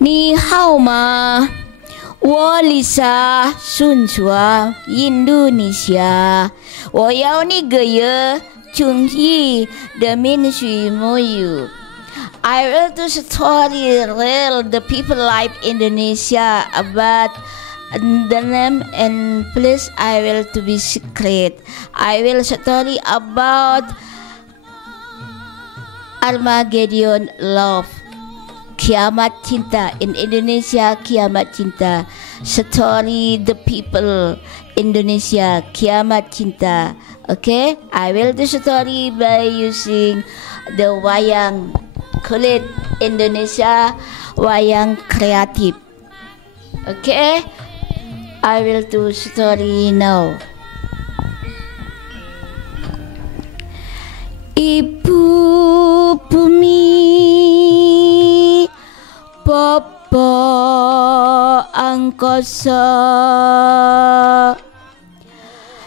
Ni hao ma, 我Lisa 顺传 Indonesia， 我要你个月中意的民俗母语。I will to story real the people life Indonesia about the name and place. I will to be secret. I will story about Armageddon love. Kiamat cinta in Indonesia, kiamat cinta. Story the people Indonesia, kiamat cinta. Okay, I will do story by using the wayang kulit Indonesia, wayang kreatif. Okay, I will do story now. Ibu bumi Bapa angkasa,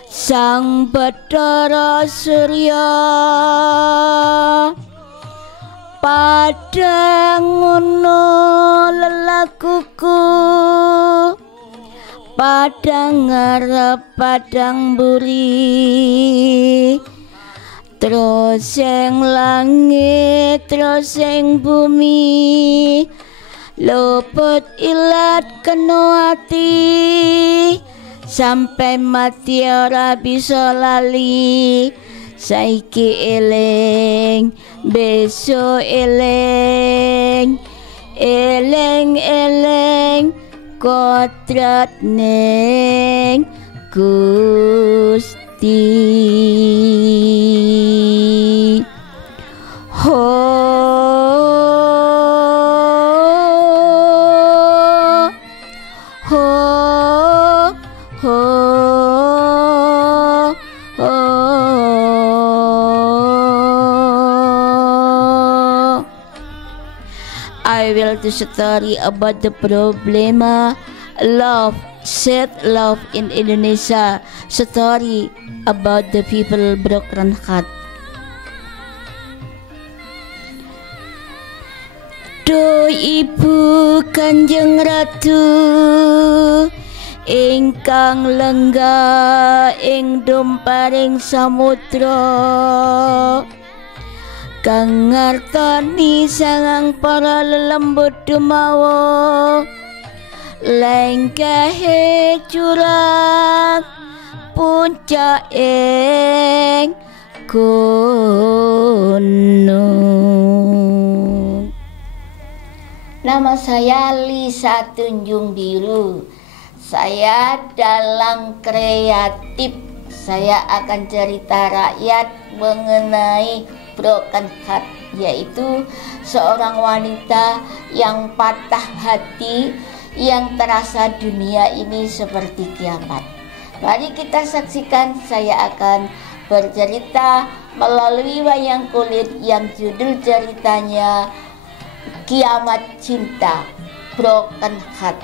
Sang Bathara Surya, padang ngono lelakuku, padang ngarep padang buri, terus yang langit terus yang bumi, luput ilat keno hati, sampai mati ora bisa lali. Saiki eling, besok eling, eleng kodrat neng Gusti. I will tell story about the problema love, sad love in Indonesia. Story about the people broken heart. Do Ibu Kanjeng Ratu ingkang lenggah ing domparing samudra, kang ngartani sangang para lelembut dumawa, lengkehe curag puncak ing gunung. Nama saya Lisa Tunjung Biru. Saya dalang kreatif. Saya akan cerita rakyat mengenai broken heart, yaitu seorang wanita yang patah hati, yang terasa dunia ini seperti kiamat. Mari kita saksikan. Saya akan bercerita melalui wayang kulit yang judul ceritanya Kiamat Cinta, Broken Heart.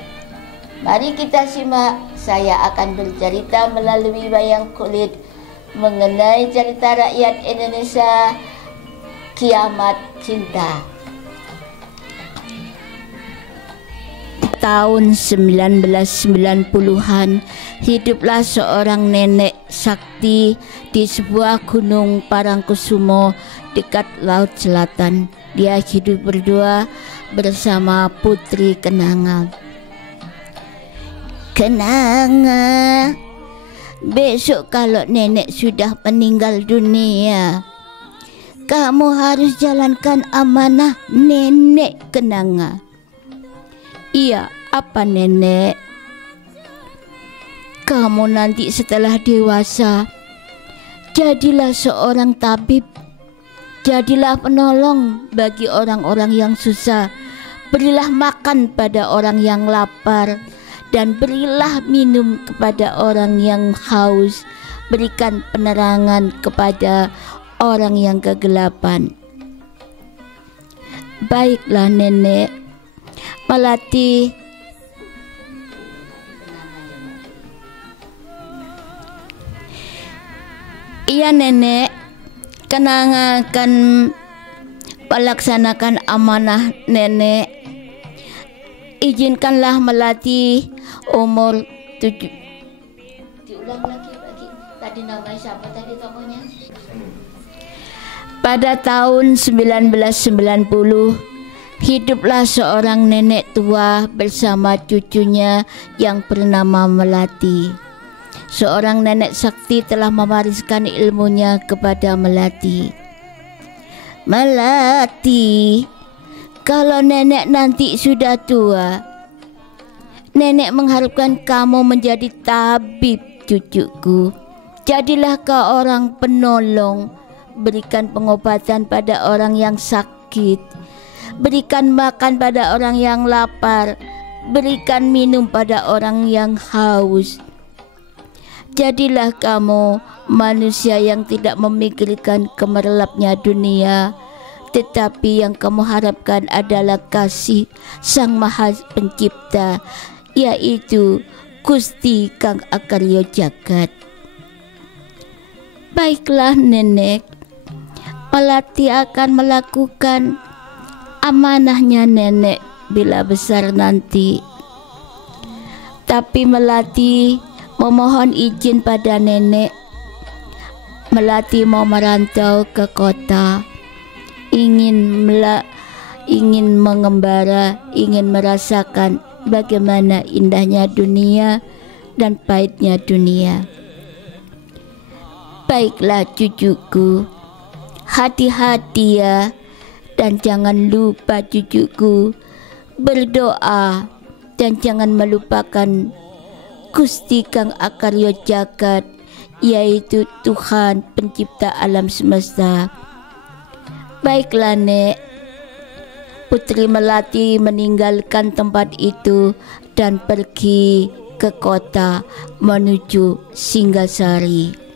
Mari kita simak. Saya akan bercerita melalui wayang kulit mengenai cerita rakyat Indonesia, Kiamat Cinta. Tahun 1990-an, hiduplah seorang nenek sakti di sebuah gunung Parangkusumo dekat Laut Selatan. Dia hidup berdua bersama putri Kenanga. Kenanga, besok kalau nenek sudah meninggal dunia, kamu harus jalankan amanah nenek Kenanga. Iya, apa nenek? Kamu nanti setelah dewasa, jadilah seorang tabib. Jadilah penolong bagi orang-orang yang susah. Berilah makan pada orang yang lapar, dan berilah minum kepada orang yang haus. Berikan penerangan kepada orang yang kegelapan. Baiklah nenek. Melati. Iya nenek, Kenanga akan melaksanakan amanah nenek. izinkanlah Melati umur 7. Diulang lagi. Tadi namanya siapa tadi tokohnya? Pada tahun 1990 hiduplah seorang nenek tua bersama cucunya yang bernama Melati. Seorang nenek sakti telah mewariskan ilmunya kepada Melati. Melati, kalau nenek nanti sudah tua, nenek mengharapkan kamu menjadi tabib, cucuku. Jadilah kau orang penolong, berikan pengobatan pada orang yang sakit, berikan makan pada orang yang lapar, berikan minum pada orang yang haus. Jadilah kamu manusia yang tidak memikirkan gemerlapnya dunia, tetapi yang kamu harapkan adalah kasih Sang Maha Pencipta, yaitu Gusti Kang Akarya Jagat. Baiklah nenek, Melati akan melakukan amanahnya nenek bila besar nanti. Tapi Melati memohon izin pada nenek. Melati mau merantau ke kota, ingin mengembara, ingin merasakan bagaimana indahnya dunia dan pahitnya dunia. Baiklah cucuku, hati-hati ya, dan jangan lupa cucuku berdoa dan jangan melupakan Gusti Kang Akarya Jagat, yaitu Tuhan pencipta alam semesta. Baiklah Nek. Putri Melati meninggalkan tempat itu dan pergi ke kota menuju Singasari.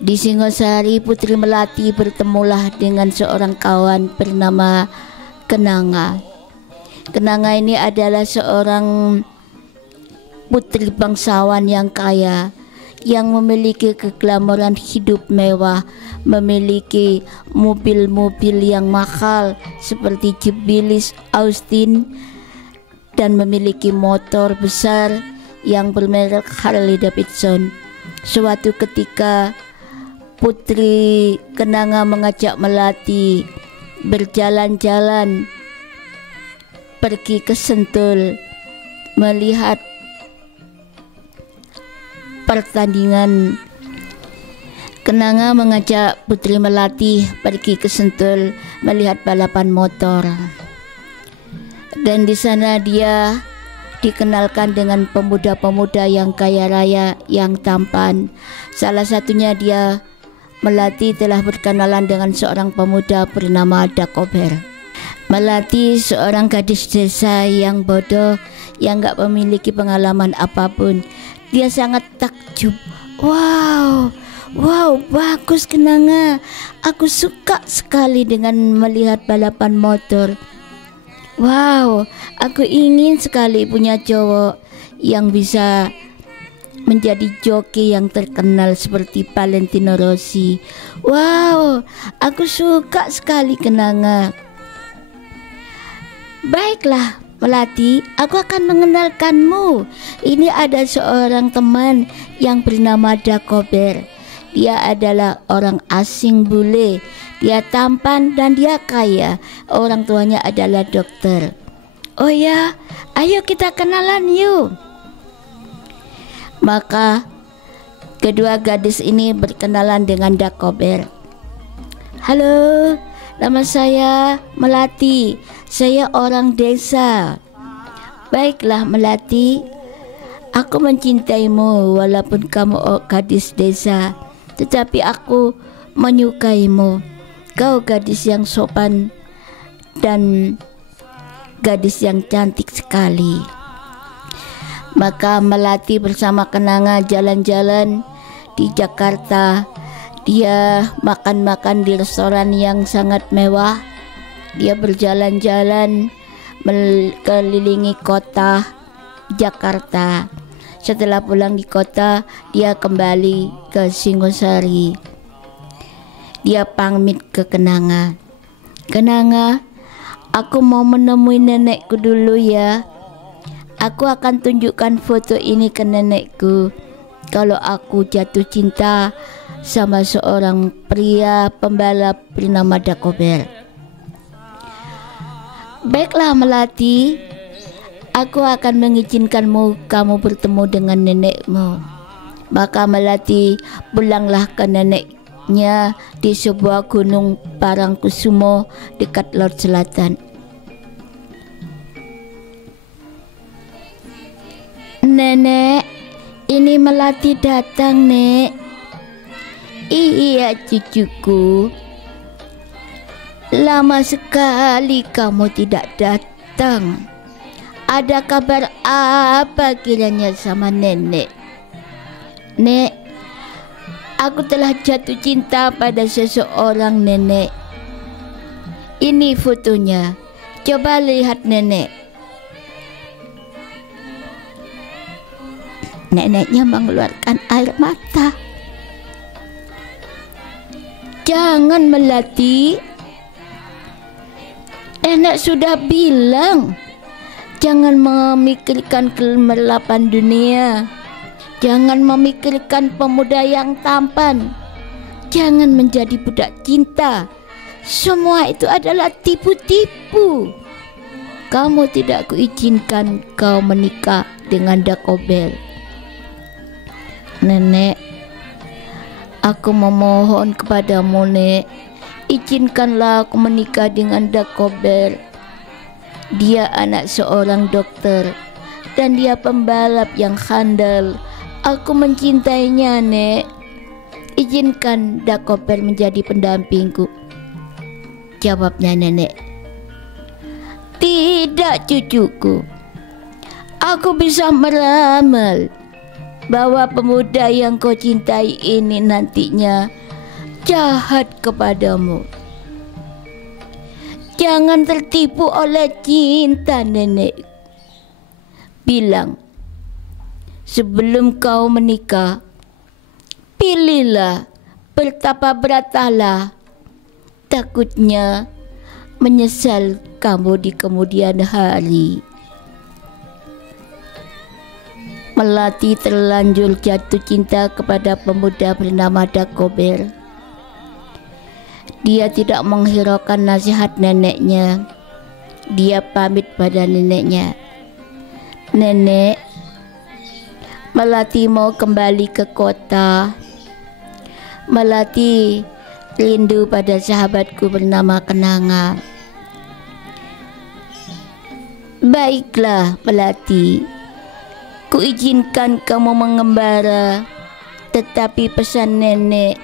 Di Singasari, Putri Melati bertemulah dengan seorang kawan bernama Kenanga. Kenanga ini adalah seorang putri bangsawan yang kaya, yang memiliki keglamoran hidup mewah, memiliki mobil-mobil yang mahal seperti Jeep Austin, dan memiliki motor besar yang bermerek Harley Davidson. Suatu ketika Putri Kenanga mengajak Melati berjalan-jalan pergi ke Sentul melihat pertandingan. Kenanga mengajak Putri Melati pergi ke Sentul melihat balapan motor. Dan di sana dia dikenalkan dengan pemuda-pemuda yang kaya raya, yang tampan. Salah satunya Melati telah berkenalan dengan seorang pemuda bernama Dakober. Melati seorang gadis desa yang bodoh, yang gak memiliki pengalaman apapun. Dia sangat takjub. Wow, bagus Kenanga. Aku suka sekali dengan melihat balapan motor. Wow, aku ingin sekali punya cowok yang bisa menjadi joki yang terkenal seperti Valentino Rossi. Wow, aku suka sekali Kenanga. Baiklah Melati, aku akan mengenalkanmu. Ini ada seorang teman yang bernama Dakober. Dia adalah orang asing bule. Dia tampan dan dia kaya. Orang tuanya adalah dokter. Oh ya, ayo kita kenalan yuk. Maka kedua gadis ini berkenalan dengan Dakober. Halo, nama saya Melati. Saya orang desa. Baiklah Melati, aku mencintaimu walaupun kamu gadis desa, tetapi aku menyukaimu. Kau gadis yang sopan dan gadis yang cantik sekali. Maka Melati bersama Kenanga jalan-jalan di Jakarta. Dia makan-makan di restoran yang sangat mewah. Dia berjalan-jalan mengelilingi kota Jakarta. Setelah pulang di kota, dia kembali ke Singosari. Dia pamit ke Kenanga. Kenanga, Aku mau menemui nenekku dulu ya. Aku akan tunjukkan foto ini ke nenekku kalau aku jatuh cinta sama seorang pria pembalap bernama Dagobert. Baiklah Melati, aku akan mengizinkanmu kamu bertemu dengan nenekmu. Maka Melati pulanglah ke neneknya di sebuah gunung Parangkusumo dekat Laut Selatan. Nenek, ini Melati datang, Nek. Iya cucuku, lama sekali kamu tidak datang. Ada kabar apa kiranya sama nenek? Nek, aku telah jatuh cinta pada seseorang, nenek. Ini fotonya, coba lihat nenek. Neneknya mengeluarkan air mata. Jangan Melati, nenek sudah bilang jangan memikirkan kemerlapan dunia, jangan memikirkan pemuda yang tampan, jangan menjadi budak cinta. Semua itu adalah tipu-tipu. Kamu tidak kuizinkan kau menikah dengan Dagobert. Nenek, aku memohon kepadamu, Nek, izinkanlah aku menikah dengan Dagobert. Dia anak seorang dokter dan dia pembalap yang handal. Aku mencintainya, Nek. Izinkan Dagobert menjadi pendampingku. Jawabnya nenek. Tidak cucuku, aku bisa meramal bahwa pemuda yang kau cintai ini nantinya jahat kepadamu. Jangan tertipu oleh cinta, nenek. Bilang, sebelum kau menikah, pilihlah, bertapa beratalah. Takutnya menyesal kamu di kemudian hari. Melati terlanjur jatuh cinta kepada pemuda bernama Dagobert. Dia tidak menghiraukan nasihat neneknya. Dia pamit pada neneknya. Nenek, Melati mau kembali ke kota. Melati rindu pada sahabatku bernama Kenanga. Baiklah Melati, kuizinkan kamu mengembara, tetapi pesan nenek,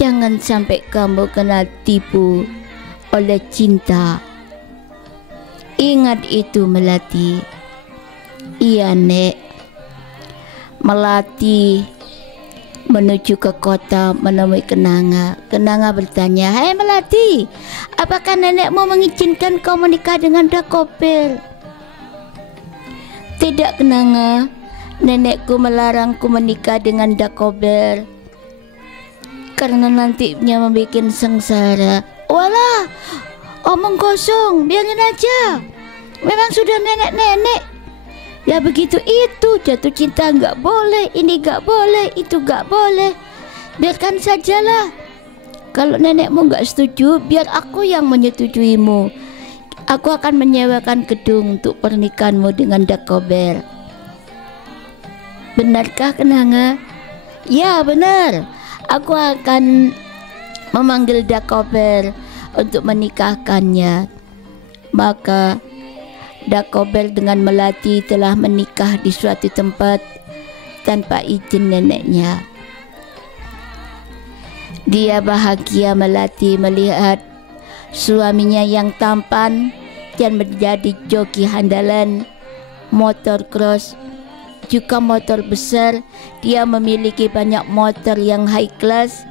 jangan sampai kamu kena tipu oleh cinta. Ingat itu Melati. Iya, Nek. Melati menuju ke kota menemui Kenanga. Kenanga bertanya, "Hai Melati, apakah nenekmu mengizinkan kau menikah dengan Dagobert?" Tidak Kenanga, nenekku melarangku menikah dengan Dagobert karena nantinya membuat sengsara. Walah, omong kosong, biarin aja. Memang sudah nenek-nenek. Ya begitu itu, jatuh cinta nggak boleh, ini nggak boleh, itu nggak boleh. Biarkan sajalah. Kalau nenekmu nggak setuju, biar aku yang menyetujuimu. Aku akan menyewakan gedung untuk pernikahanmu dengan Dagobert. Benarkah Kenanga? Ya benar. Aku akan memanggil Dagobert untuk menikahkannya. Maka Dagobert dengan Melati telah menikah di suatu tempat tanpa izin neneknya. Dia bahagia Melati melihat suaminya yang tampan dan menjadi joki handalan motor cross, juga motor besar. Dia memiliki banyak motor yang high class,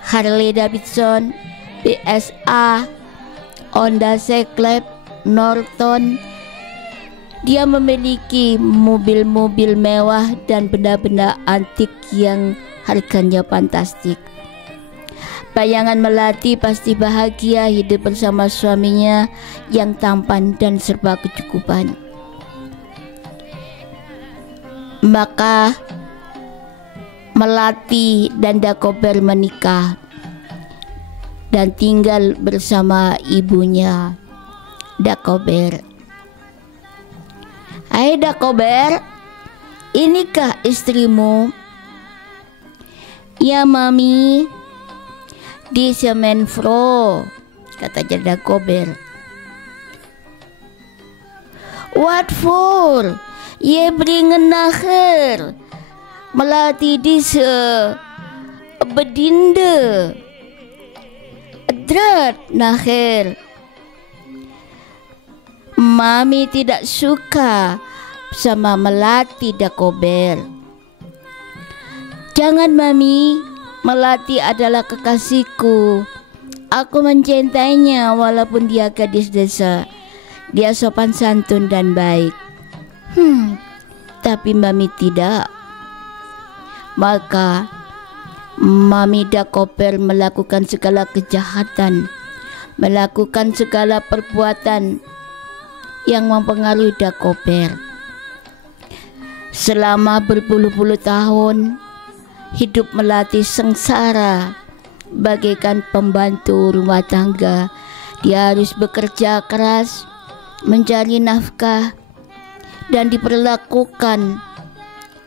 Harley Davidson, PSA, Honda Cyclops, Norton. Dia memiliki mobil-mobil mewah dan benda-benda antik yang harganya fantastik. Bayangan Melati pasti bahagia hidup bersama suaminya yang tampan dan serba kecukupan. Maka Melati dan Dakober menikah dan tinggal bersama ibunya, Dakober. Hai Dakober, inikah istrimu? Ya mami, di Semenfro, kata Dakober. What for? Ye bringen nachher. Melati diese bedinde. Drat nachher. Mami tidak suka sama Melati, Dakober. Jangan mami, Melati adalah kekasihku. Aku mencintainya walaupun dia gadis desa. Dia sopan santun dan baik. Tapi mami tidak. Maka mami Dakober melakukan segala kejahatan, melakukan segala perbuatan yang mempengaruhi Dakober. Selama berpuluh-puluh tahun hidup Melati sengsara bagaikan pembantu rumah tangga. Dia harus bekerja keras mencari nafkah dan diperlakukan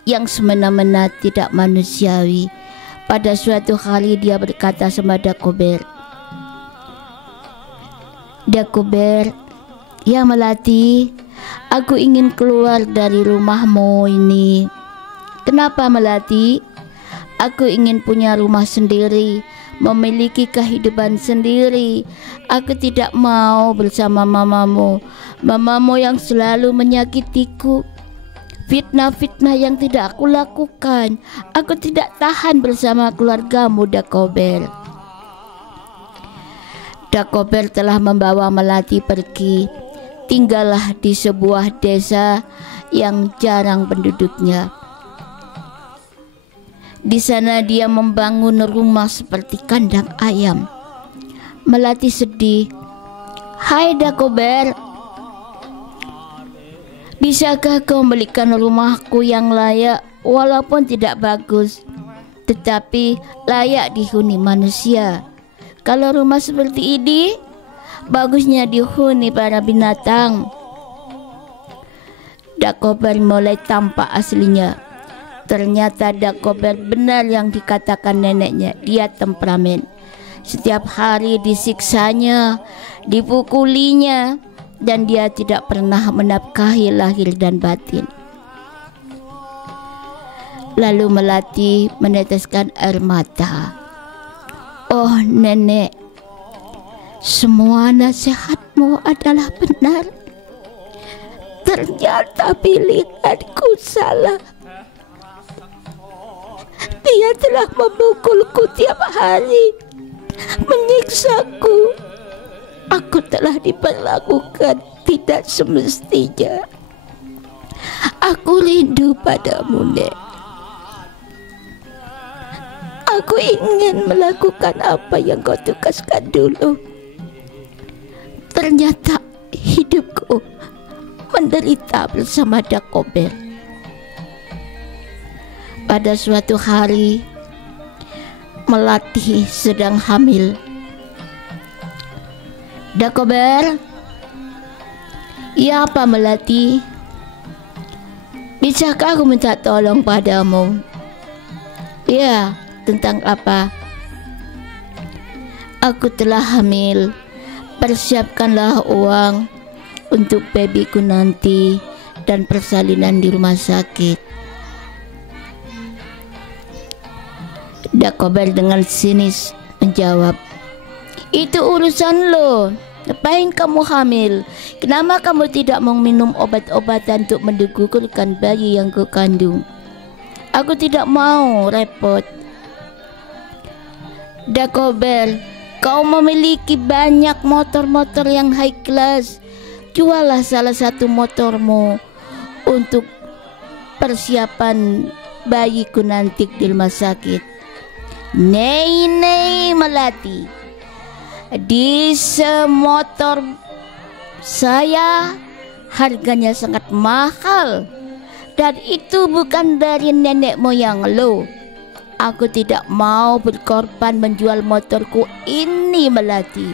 yang semena-mena tidak manusiawi. Pada suatu hari dia berkata sama Dakober, Dakober, ya Melati, aku ingin keluar dari rumahmu ini. Kenapa Melati? Aku ingin punya rumah sendiri, memiliki kehidupan sendiri. Aku tidak mau bersama mamamu yang selalu menyakitiku. Fitnah-fitnah yang tidak aku lakukan. Aku tidak tahan bersama keluargamu, Dakober. Dakober telah membawa Melati pergi. Tinggallah di sebuah desa yang jarang penduduknya. Di sana dia membangun rumah seperti kandang ayam. Melati sedih. Hai Dakober, bisakah kau belikan rumahku yang layak, walaupun tidak bagus, tetapi layak dihuni manusia? Kalau rumah seperti ini, bagusnya dihuni para binatang. Dakober mulai tampak aslinya. Ternyata Dakober benar yang dikatakan neneknya. Dia temperamen. Setiap hari disiksanya, dipukulinya, dan dia tidak pernah menafkahi lahir dan batin. Lalu Melati meneteskan air mata. Oh nenek, semua nasihatmu adalah benar. Ternyata pilihanku salah. Dia telah memukulku tiap hari, menyiksaku. Aku telah diperlakukan tidak semestinya. Aku rindu padamu, Nek. Aku ingin melakukan apa yang kau tugaskan dulu. Ternyata hidupku menderita bersama Dakober. Pada suatu hari, Melati sedang hamil. Dakober, ya apa Melati? Bisakah aku minta tolong padamu? Ya, tentang apa? Aku telah hamil. Persiapkanlah uang untuk babyku nanti dan persalinan di rumah sakit. Dakober dengan sinis menjawab, itu urusan lo. Ngapain kamu hamil? Kenapa kamu tidak mau minum obat-obatan untuk menggugurkan bayi yang kau kandung? Aku tidak mau repot. Dakober, kau memiliki banyak motor-motor yang high class. Juallah salah satu motormu untuk persiapan bayiku nanti di rumah sakit. Nei Melati, di semotor saya harganya sangat mahal, dan itu bukan dari nenek moyang lo. Aku tidak mau berkorban menjual motorku ini, Melati.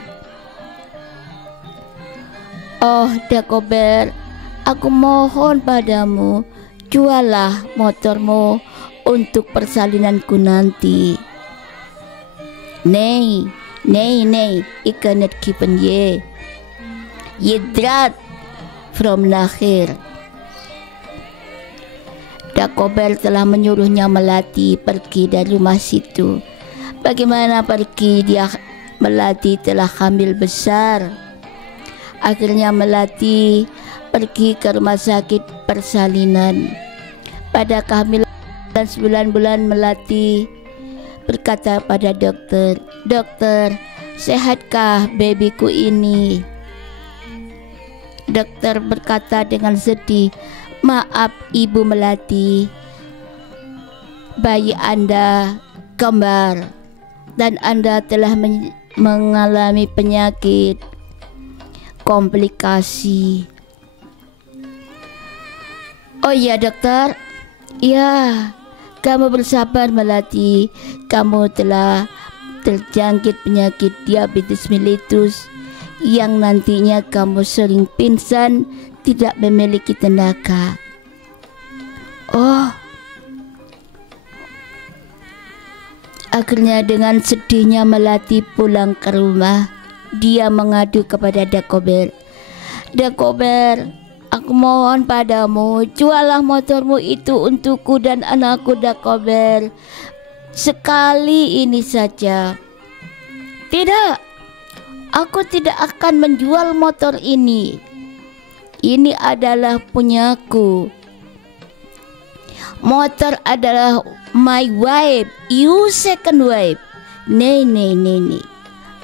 Oh, Dakober, aku mohon padamu, jualah motormu untuk persalinanku nanti. Nej, ik kan het kippen je. Je draad from Nahir. Dakober telah menyuruhnya Melati pergi dari rumah situ. Bagaimana pergi, dia Melati telah hamil besar. Akhirnya Melati pergi ke rumah sakit persalinan. Pada kehamilan 9 bulan, Melati berkata pada dokter, "Dokter, sehatkah babyku ini?" Dokter berkata dengan sedih, "Maaf Ibu Melati, bayi Anda kembar dan Anda telah mengalami penyakit komplikasi." "Oh iya dokter." "Ya, kamu bersabar Melati, kamu telah terjangkit penyakit diabetes mellitus yang nantinya kamu sering pingsan, tidak memiliki tenaga." Oh. Akhirnya dengan sedihnya Melati pulang ke rumah. Dia mengadu kepada Dakober. "Dakober, aku mohon padamu, jualah motormu itu untukku dan anakku, Dakober. Sekali ini saja." "Tidak, aku tidak akan menjual motor ini. Ini adalah punyaku. Motor adalah my wife, you second wife. Nei.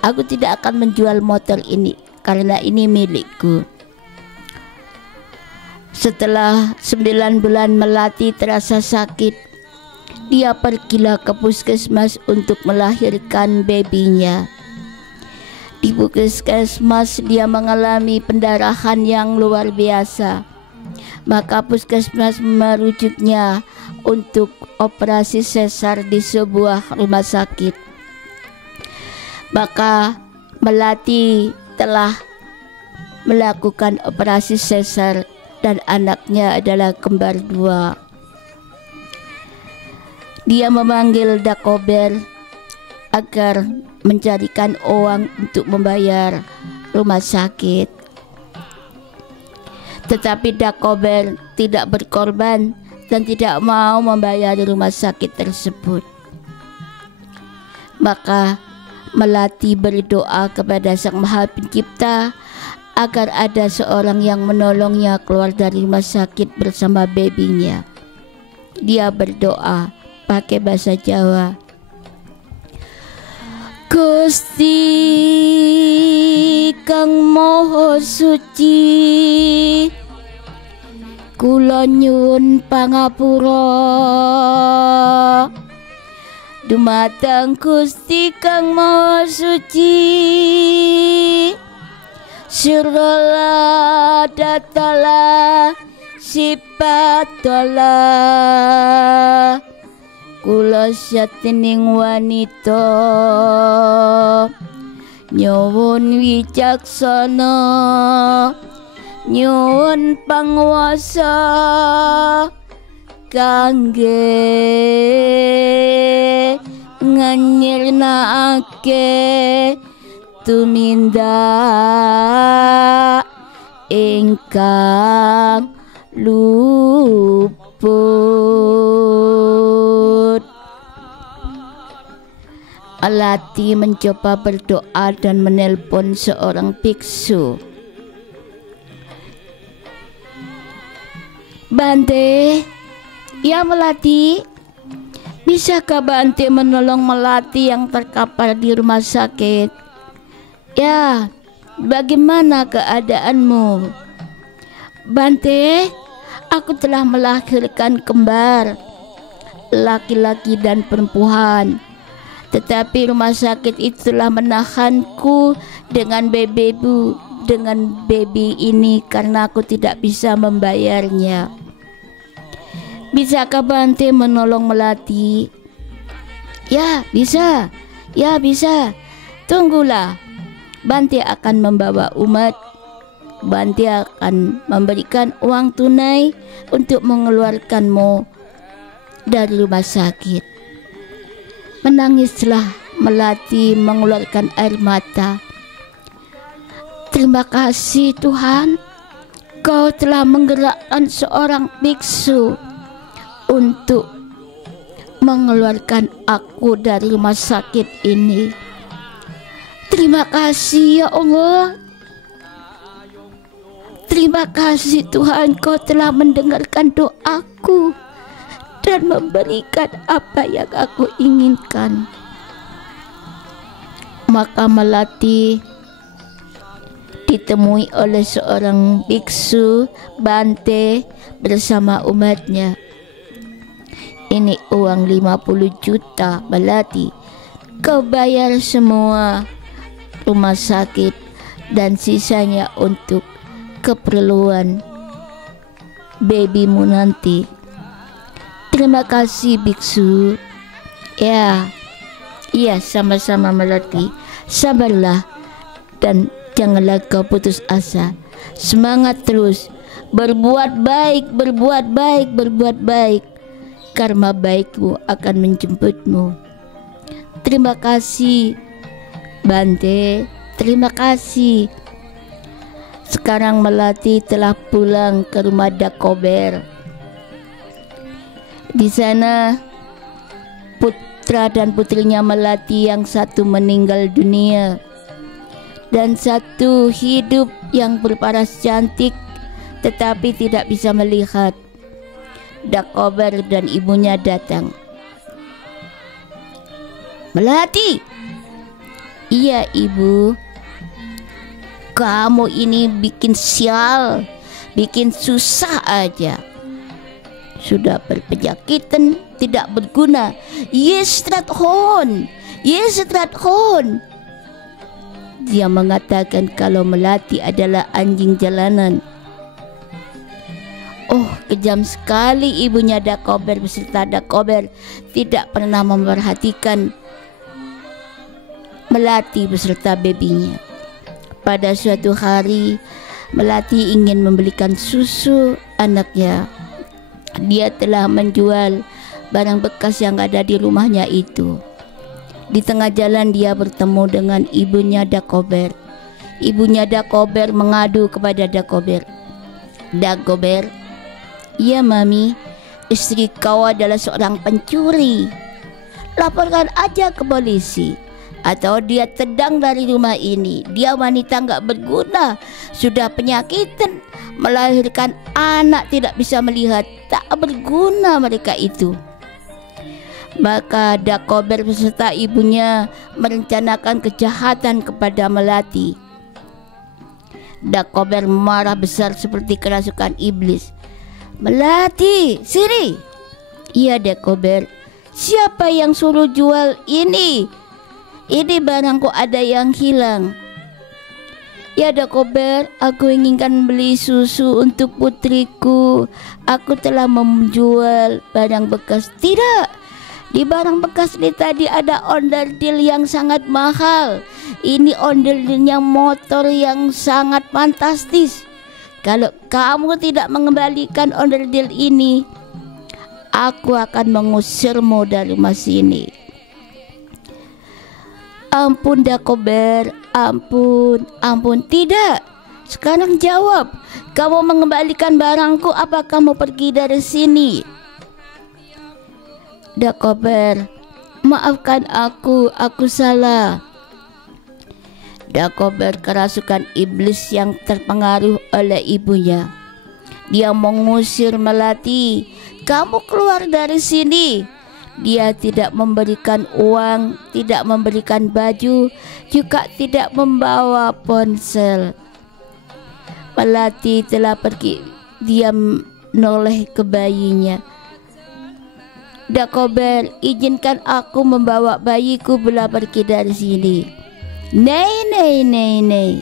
Aku tidak akan menjual motor ini karena ini milikku." Setelah 9 bulan Melati terasa sakit, dia pergilah ke puskesmas untuk melahirkan babynya. Di puskesmas dia mengalami pendarahan yang luar biasa. Maka puskesmas merujuknya untuk operasi sesar di sebuah rumah sakit. Maka Melati telah melakukan operasi sesar dan anaknya adalah kembar 2. Dia memanggil Dakober agar mencarikan uang untuk membayar rumah sakit. Tetapi Dakober tidak berkorban dan tidak mau membayar rumah sakit tersebut. Maka Melati berdoa kepada Sang Maha Pencipta agar ada seorang yang menolongnya keluar dari rumah sakit bersama babynya. Dia berdoa pakai bahasa Jawa. "Gusti Kang Maha Suci, kula nyuwun pangapura dumateng Gusti Kang Maha Suci, sirala datala sipatola, kula satining wanita nyuwun wicaksana, nyuwun panguwasa kangge nganyirnakake tumindak ingkang luput." Melati mencoba berdoa dan menelpon seorang biksu. "Bante, ya Melati, bisakah Bante menolong Melati yang terkapar di rumah sakit? Ya, bagaimana keadaanmu?" "Bante, aku telah melahirkan kembar, laki-laki dan perempuan. Tetapi rumah sakit itulah menahanku dengan baby ini karena aku tidak bisa membayarnya. Bisakah Bante menolong Melati? Ya, bisa. Ya, bisa. Tunggulah. Bante akan membawa umat. Bante akan memberikan uang tunai untuk mengeluarkanmu dari rumah sakit. Menangislah Melati mengeluarkan air mata. Terima kasih Tuhan, Kau telah menggerakkan seorang biksu untuk mengeluarkan aku dari rumah sakit ini. Terima kasih ya Allah. Terima kasih Tuhan, Kau telah mendengarkan doaku dan memberikan apa yang aku inginkan. Maka Melati ditemui oleh seorang biksu Bante bersama umatnya. Ini uang 50 juta Melati. Kau bayar semua rumah sakit dan sisanya untuk keperluan babymu nanti. Terima kasih biksu. Ya, iya sama-sama Melati. Sabarlah dan janganlah kau putus asa. Semangat terus. Berbuat baik, berbuat baik, berbuat baik. Karma baikmu akan menjemputmu. Terima kasih Bante. Terima kasih. Sekarang Melati telah pulang ke rumah Dakober. Di sana putra dan putrinya Melati yang satu meninggal dunia dan satu hidup yang berparas cantik tetapi tidak bisa melihat. Dakober dan ibunya datang. Melati. Iya ibu. Kamu ini bikin sial, bikin susah aja. Sudah berpenyakitan, tidak berguna. Yes, Strathon. Yes, Strathon. Dia mengatakan kalau Melati adalah anjing jalanan. Oh, kejam sekali ibunya Dakober beserta Dakober tidak pernah memperhatikan Melati beserta babynya. Pada suatu hari, Melati ingin membelikan susu anaknya. Dia telah menjual barang bekas yang ada di rumahnya itu. Di tengah jalan dia bertemu dengan ibunya Dakober. Ibunya Dakober mengadu kepada Dakober. Dakober, iya mami, istri kau adalah seorang pencuri. Laporkan aja ke polisi. Atau dia tendang dari rumah ini. Dia wanita nggak berguna, sudah penyakitan, melahirkan anak tidak bisa melihat. Tak berguna mereka itu. Maka Dakober beserta ibunya merencanakan kejahatan kepada Melati. Dakober marah besar seperti kerasukan iblis. Melati, sini. Iya Dakober. Siapa yang suruh jual ini? Ini barangku ada yang hilang. Ya Dakober, aku inginkan beli susu untuk putriku. Aku telah menjual barang bekas. Tidak, di barang bekas ini tadi ada onderdil yang sangat mahal. Ini onderdilnya motor yang sangat fantastis. Kalau kamu tidak mengembalikan onderdil ini, aku akan mengusirmu dari rumah sini. Ampun Dakober, ampun, ampun. Tidak, sekarang jawab. Kamu mengembalikan barangku, apa kamu pergi dari sini? Dakober, maafkan aku salah. Dakober kerasukan iblis yang terpengaruh oleh ibunya. Dia mengusir Melati. Kamu keluar dari sini. Dia tidak memberikan uang, tidak memberikan baju, juga tidak membawa ponsel. Melati telah pergi. Dia menoleh ke bayinya. Dakobel, izinkan aku membawa bayiku bela pergi dari sini. Nei.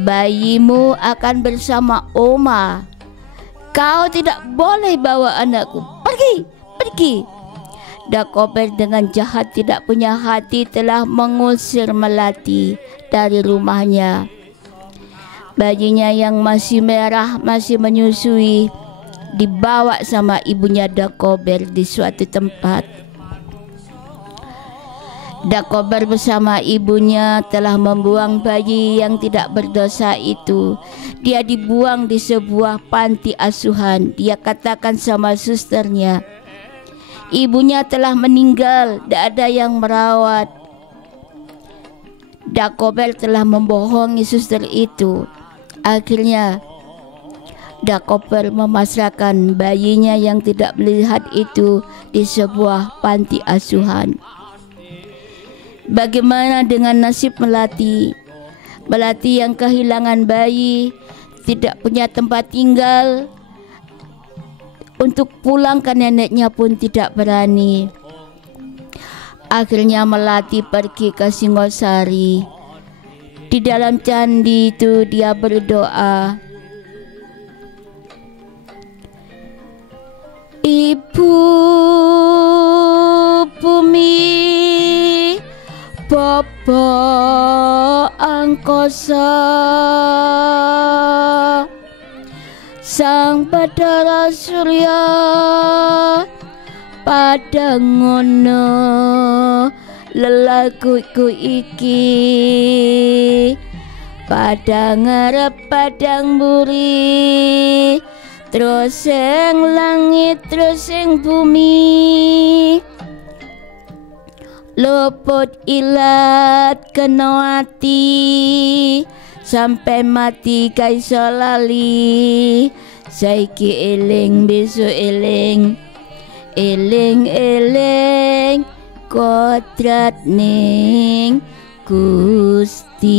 Bayimu akan bersama Oma. Kau tidak boleh bawa anakku. Pergi. Dakobel dengan jahat tidak punya hati telah mengusir Melati dari rumahnya. Bayinya yang masih merah, masih menyusui, dibawa sama ibunya Dakobel di suatu tempat. Dakobel bersama ibunya telah membuang bayi yang tidak berdosa itu. Dia dibuang di sebuah panti asuhan. Dia katakan sama susternya, ibunya telah meninggal, tidak ada yang merawat. Dakobel telah membohongi suster itu. Akhirnya Dakobel memasrahkan bayinya yang tidak melihat itu di sebuah panti asuhan. Bagaimana dengan nasib Melati? Melati yang kehilangan bayi, tidak punya tempat tinggal, untuk pulang ke neneknya pun tidak berani. Akhirnya Melati pergi ke Singosari. Di dalam candi itu dia berdoa, Ibu bumi, Bapa angkasa, Sang Bathara Surya padangono lelakuku iki, padang ngarep padang buri, terus sing langit terus sing bumi, luput ilat kena ati, sampai mati kaiso lali, saiki eling besok eling, eling kodrat ning Gusti.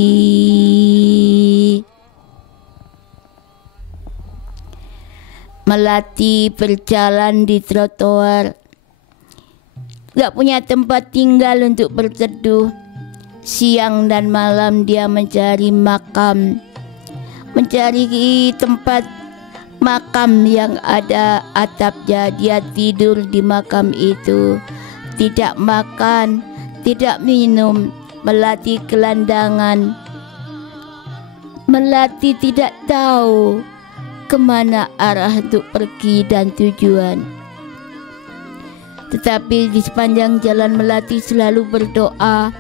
Melati berjalan di trotoar, gak punya tempat tinggal untuk berteduh. Siang dan malam dia mencari makam, mencari tempat makam yang ada atapnya. Dia tidur di makam itu, tidak makan, tidak minum. Melati gelandangan. Melati tidak tahu kemana arah untuk pergi dan tujuan. Tetapi di sepanjang jalan Melati selalu berdoa,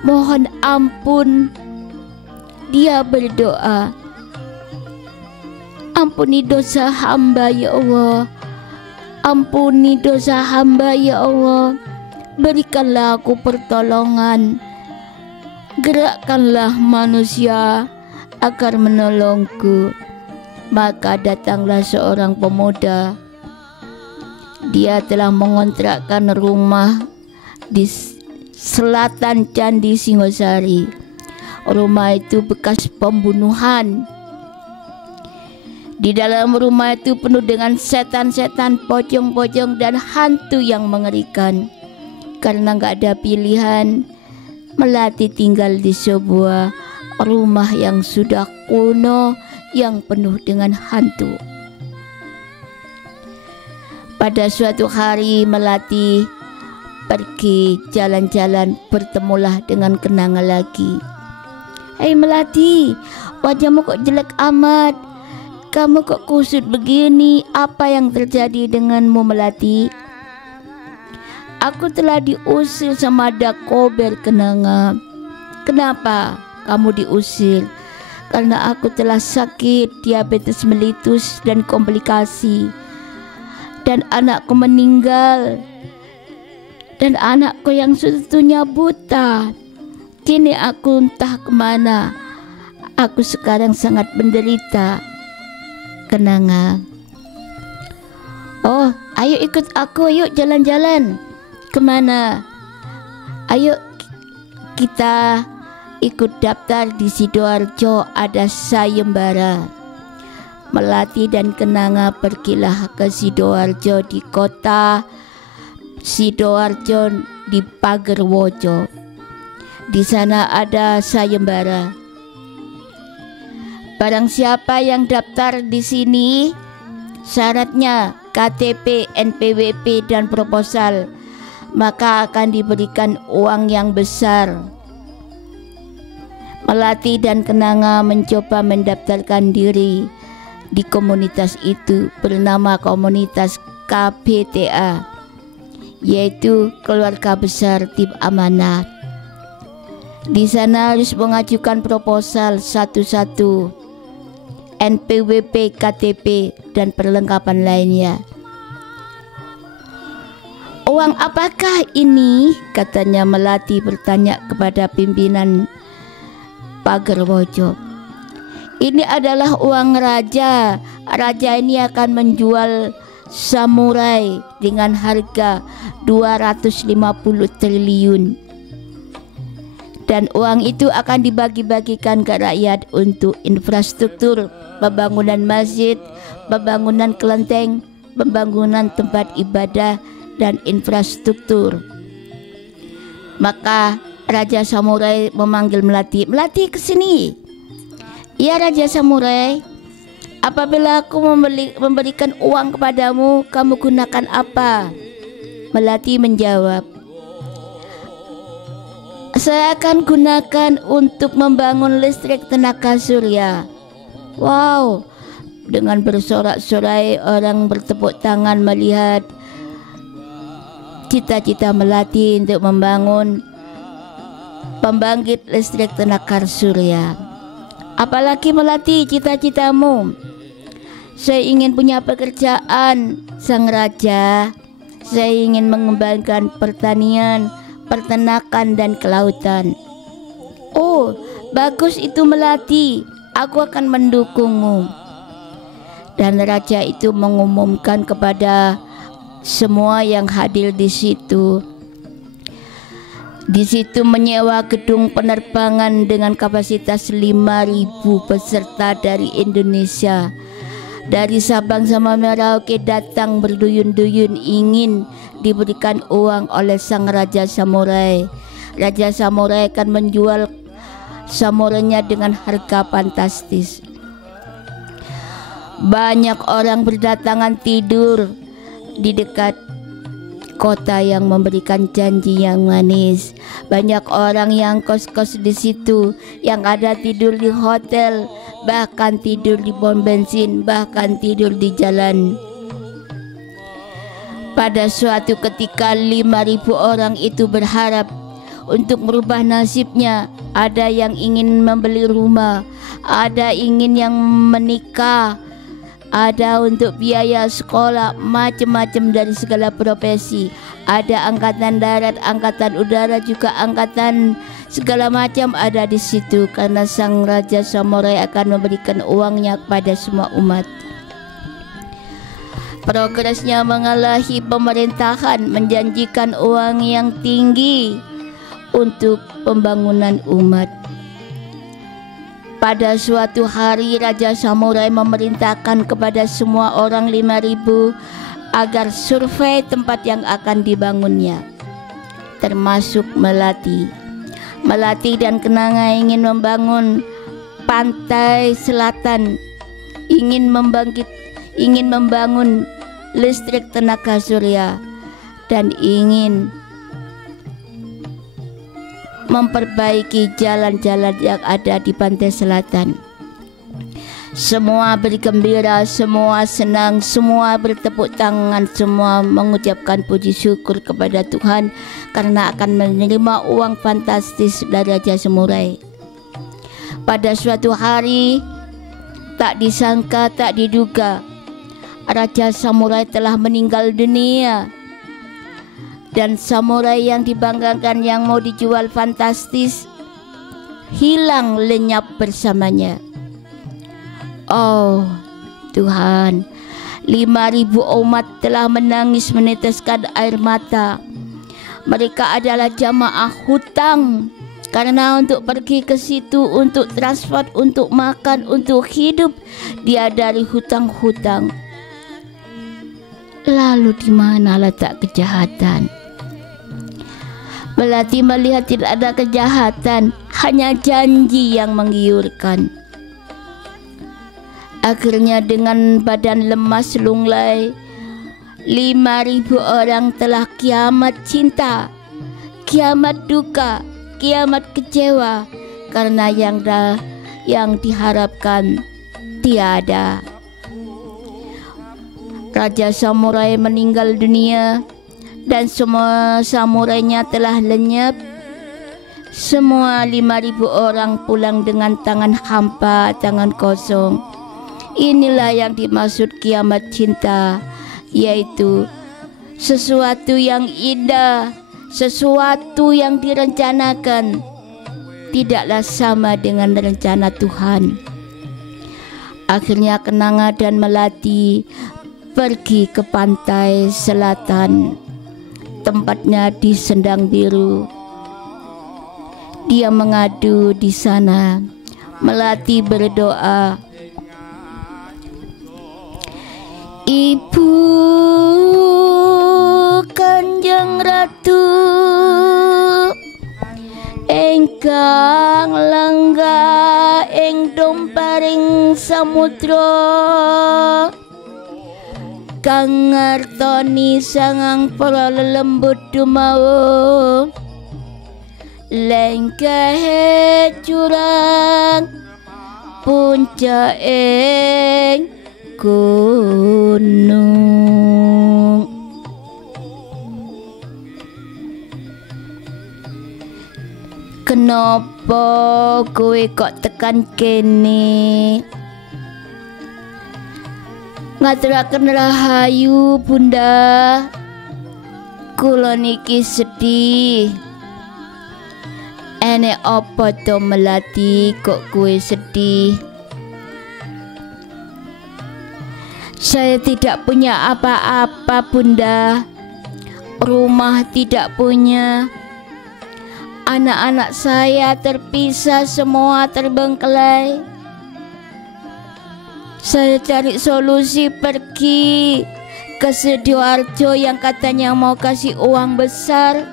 mohon ampun. Dia berdoa, ampuni dosa hamba ya Allah, ampuni dosa hamba ya Allah, berikanlah aku pertolongan, gerakkanlah manusia agar menolongku. Maka datanglah seorang pemuda. Dia telah mengontrakkan rumah di selatan Candi Singosari. Rumah itu bekas pembunuhan. Di dalam rumah itu penuh dengan setan-setan, pocong-pocong dan hantu yang mengerikan. Karena gak ada pilihan, Melati tinggal di sebuah rumah yang sudah kuno, yang penuh dengan hantu. Pada suatu hari Melati pergi jalan-jalan, bertemulah dengan kenanga lagi. Hei Melati, wajahmu kok jelek amat, kamu kok kusut begini, apa yang terjadi denganmu Melati? Aku telah diusir sama Dakobel kenanga. Kenapa kamu diusir? Karena aku telah sakit diabetes melitus dan komplikasi, dan anakku meninggal, dan anakku yang seutuhnya buta. Kini aku entah kemana. Aku sekarang sangat menderita, kenanga. Oh, ayo ikut aku, yuk jalan-jalan. Kemana? Ayo kita ikut daftar di Sidoarjo, ada sayembara. Melati dan kenanga pergilah ke Sidoarjo. Di kota Sidoarjo di Pagerwojo. Di sana ada sayembara. Barang siapa yang daftar di sini, syaratnya KTP, NPWP dan proposal, maka akan diberikan uang yang besar. Melati dan Kenanga mencoba mendaftarkan diri di komunitas itu bernama komunitas KBTA, yaitu Keluarga Besar Tim Amanat. Di sana harus mengajukan proposal satu-satu, NPWP, KTP, dan perlengkapan lainnya. Uang apakah ini? Katanya Melati bertanya kepada pimpinan Pagerwojo. Ini adalah uang raja. Raja ini akan menjual samurai dengan harga 250 triliun. Dan uang itu akan dibagi-bagikan ke rakyat untuk infrastruktur, pembangunan masjid, pembangunan kelenteng, pembangunan tempat ibadah, dan infrastruktur. Maka Raja Samurai memanggil Melati. Melati, kesini. Ya Raja Samurai, apabila aku memberikan uang kepadamu, kamu gunakan apa? Melati menjawab, saya akan gunakan untuk membangun listrik tenaga surya. Wow, dengan bersorak-sorai orang bertepuk tangan melihat cita-cita Melati untuk membangun pembangkit listrik tenaga surya. Apalagi Melati, cita-citamu? Saya ingin punya pekerjaan, Sang Raja. Saya ingin mengembangkan pertanian, peternakan, dan kelautan. Oh, bagus itu Melati. Aku akan mendukungmu. Dan raja itu mengumumkan kepada semua yang hadir di situ. Di situ menyewa gedung penerbangan dengan kapasitas 5.000 peserta dari Indonesia. Dari Sabang sampai Merauke datang berduyun-duyun ingin diberikan uang oleh Sang Raja Samurai. Raja Samurai akan menjual samurainya dengan harga fantastis. Banyak orang berdatangan tidur di dekat kota yang memberikan janji yang manis. Banyak orang yang kos-kos di situ, yang ada tidur di hotel, bahkan tidur di pom bensin, bahkan tidur di jalan. Pada suatu ketika 5.000 orang itu berharap untuk merubah nasibnya. Ada yang ingin membeli rumah, ada ingin yang menikah, ada untuk biaya sekolah, macam-macam dari segala profesi. Ada angkatan darat, angkatan udara, juga angkatan segala macam ada di situ, karena Sang Raja Samurai akan memberikan uangnya kepada semua umat. Progresnya mengalahi pemerintahan, menjanjikan uang yang tinggi untuk pembangunan umat. Pada suatu hari Raja Samurai memerintahkan kepada semua orang 5.000 agar survei tempat yang akan dibangunnya, termasuk Melati. Melati dan Kenanga ingin membangun pantai selatan, ingin membangun listrik tenaga surya, dan ingin memperbaiki jalan-jalan yang ada di pantai selatan. Semua bergembira, semua senang, semua bertepuk tangan, semua mengucapkan puji syukur kepada Tuhan karena akan menerima uang fantastis dari Raja Samurai. Pada suatu hari, tak disangka, tak diduga, Raja Samurai telah meninggal dunia. Dan samurai yang dibanggakan, yang mau dijual fantastis, hilang lenyap bersamanya. Oh Tuhan, 5.000 umat telah menangis meneteskan air mata. Mereka adalah jamaah hutang, karena untuk pergi ke situ, untuk transport, untuk makan, untuk hidup, dia dari hutang-hutang. Lalu di mana letak kejahatan? Melati melihat tidak ada kejahatan, hanya janji yang menggiurkan. Akhirnya dengan badan lemas lunglai, 5.000 orang telah kiamat cinta, kiamat duka, kiamat kecewa, karena yang diharapkan tiada. Raja samurai meninggal dunia dan semua samurainya telah lenyap. Semua 5.000 orang pulang dengan tangan hampa, tangan kosong. Inilah yang dimaksud kiamat cinta, yaitu sesuatu yang indah, sesuatu yang direncanakan tidaklah sama dengan rencana Tuhan. Akhirnya Kenanga dan Melati pergi ke pantai selatan, tempatnya di Sendang Biru. Dia mengadu di sana. Melati berdoa, Ibu Kanjeng Ratu, engkang langga ing domparing samudra, kang ngartoni sangang para lelembut dumawuh, lengkehe jurang puncaking gunung. Kenapa kowe kok tekan kene? Ngaturaken rahayu Bunda, kula niki sedih. Enek apa to Melati kok kowe sedih? Saya tidak punya apa-apa Bunda, rumah tidak punya, anak-anak saya terpisah semua terbengkelai. Saya cari solusi pergi ke Sidoarjo yang katanya mau kasih uang besar.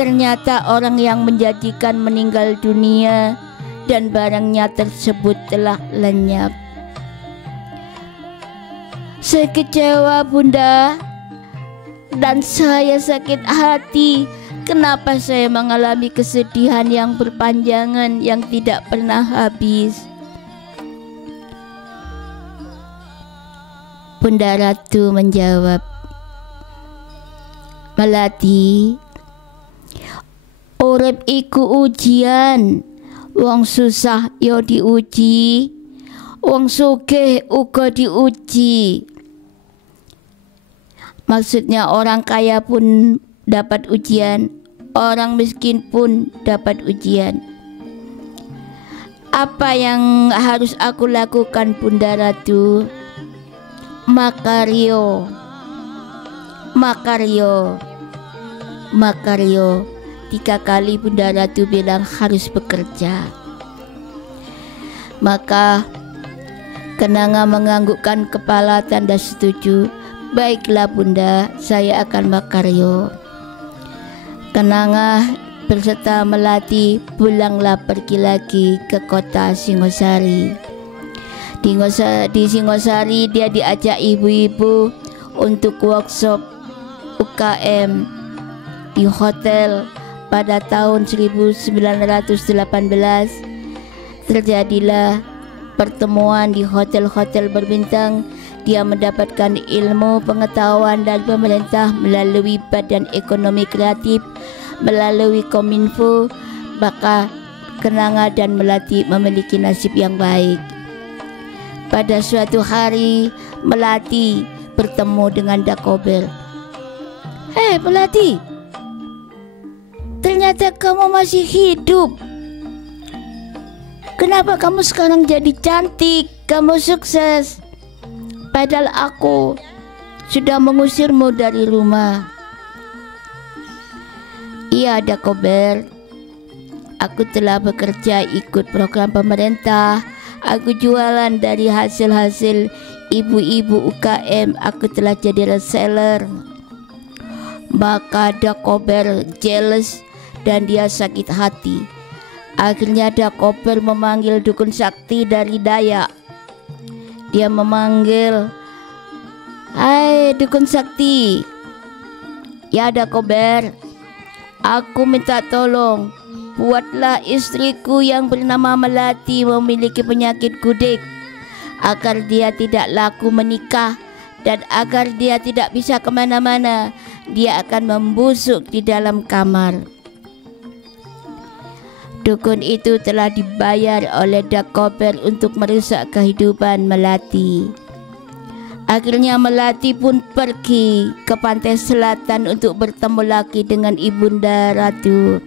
Ternyata orang yang menjanjikan meninggal dunia dan barangnya tersebut telah lenyap. Saya kecewa Bunda, dan saya sakit hati. Kenapa saya mengalami kesedihan yang berpanjangan yang tidak pernah habis? Bunda Ratu menjawab, Melati, urip iku ujian, wong susah yo diuji, wong sugih uga diuji. Maksudnya orang kaya pun dapat ujian, orang miskin pun dapat ujian. Apa yang harus aku lakukan Bunda Ratu? Makaryo, Makaryo, Makaryo. 3 kali Bunda Ratu bilang harus bekerja. Maka Kenanga menganggukkan kepala tanda setuju. Baiklah Bunda, saya akan makaryo. Kenanga berserta Melati pulanglah pergi lagi ke kota Singosari. Di Singosari dia diajak ibu-ibu untuk workshop UKM di hotel. Pada tahun 1918 terjadilah pertemuan di hotel-hotel berbintang. Dia mendapatkan ilmu, pengetahuan dari pemerintah melalui Badan Ekonomi Kreatif, melalui Kominfo. Maka Kenanga dan Melati memiliki nasib yang baik. Pada suatu hari Melati bertemu dengan Dakober. Hei Melati, ternyata kamu masih hidup. Kenapa kamu sekarang jadi cantik? Kamu sukses. Padahal aku sudah mengusirmu dari rumah. Iya Dakober, aku telah bekerja ikut program pemerintah. Aku jualan dari hasil-hasil ibu-ibu UKM. Aku telah jadi reseller. Maka Dakober jealous dan dia sakit hati. Akhirnya Dakober memanggil dukun sakti dari Dayak. Dia memanggil, "Hai dukun sakti, ya Dakober, aku minta tolong, buatlah istriku yang bernama Melati memiliki penyakit gudik, agar dia tidak laku menikah dan agar dia tidak bisa kemana-mana. Dia akan membusuk di dalam kamar." Dukun itu telah dibayar oleh Dakober untuk merusak kehidupan Melati. Akhirnya Melati pun pergi ke pantai selatan untuk bertemu lagi dengan Ibunda Ratu.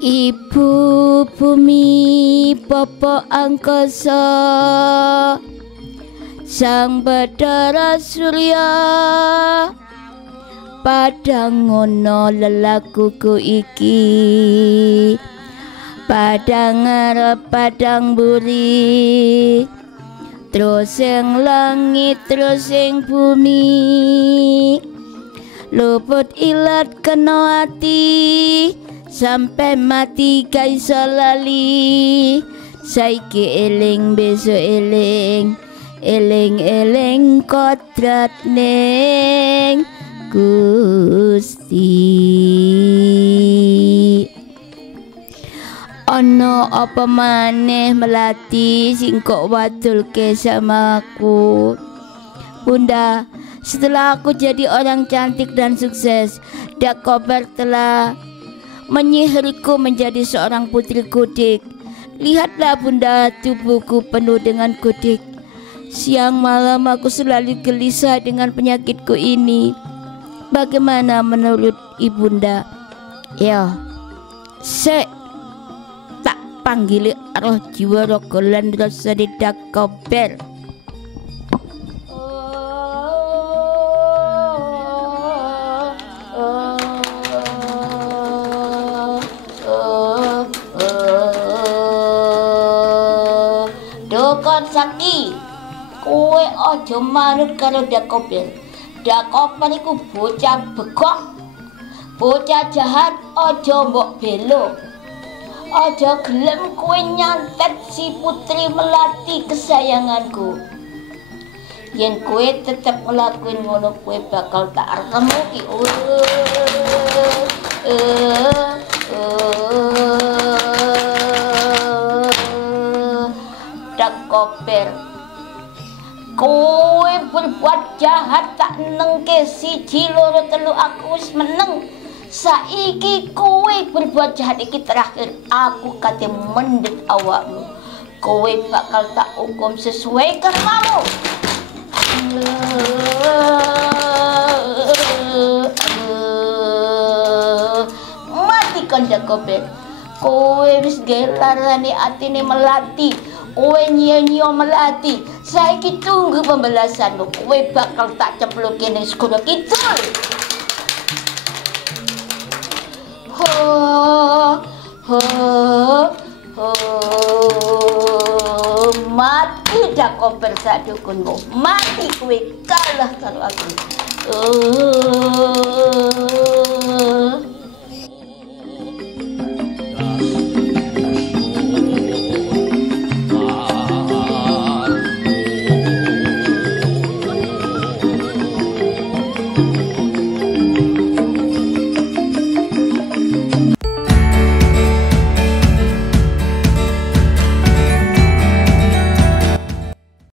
Ibu bumi Bapak angkasa, Sang Bathara Surya, padang ngono lelakuku iki, padang ngarep padang buri, terus yang langit terus yang bumi, luput ilat kena ati, sampai mati kaisa lali. Saiki eling besok eling, eling-eling kodrat ning Gusti. Ono apa maneh Melati sing kok wadulke sama aku? Bunda, setelah aku jadi orang cantik dan sukses, Dakober telah menyihirku menjadi seorang putri gudik. Lihatlah Bunda, tubuhku penuh dengan gudik. Siang malam aku selalu gelisah dengan penyakitku ini. Bagaimana menurut Ibunda? Ya, tak panggil roh jiwa raga lan rasa Dakober. Dukun sakti, kowe aja manut karo Dakober. Dakober iku bocah begok, bocah jahat, aja mbok belo. Aja gelem kowe nyantet si putri Melati kesayanganku. Yen kowe tetep ngelakuin ngono, kowe bakal tak remuki. Dakober, kowe berbuat jahat tak nengke siji loro telu aku wis meneng. Saiki kowe berbuat jahat iki terakhir, aku kate mendhet awakmu. Kowe bakal tak hukum sesuai karmamu. Mati kon Dakober. Kowe wis gelarane atine Melati. Kowe nyia-nyia Melati. Saiki tunggu pembalasanmu. Kowe bakal tak cempluke ning Segara Kidul. Mati Dakober sak dukunmu. Mati kowe kalah karo aku.